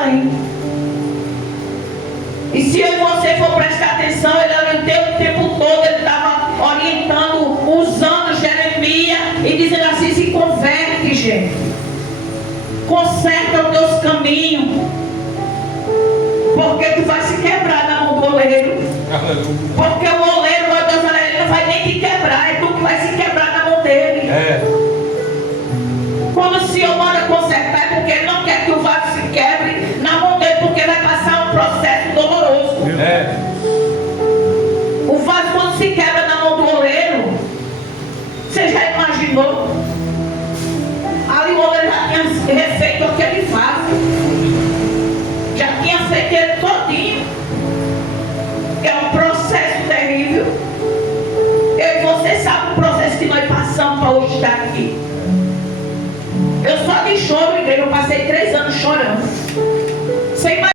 Jerusalém. E se eu e você for prestar atenção, ele orientou o tempo todo, ele estava orientando, usando Jeremias e dizendo assim: se converte, gente. Conserta os teus caminhos. Porque tu vai se quebrar na mão do oleiro. Porque o oleiro, meu Deus, ele não vai nem te quebrar, é tu que vai se quebrar na mão dele. Quando o Senhor manda consertar, é porque ele não quer que o vaso se quebre na mão dele, porque vai passar um processo doloroso. O vaso, quando se quebra na mão do oleiro, você já imaginou? Ali o oleiro já tinha refeito aquele vaso, já tinha feito ele todinho. É um processo terrível. Eu e você sabem o processo que nós passamos para hoje estar aqui. Eu só de choro, igreja, eu passei 3 anos chorando. Você imagina?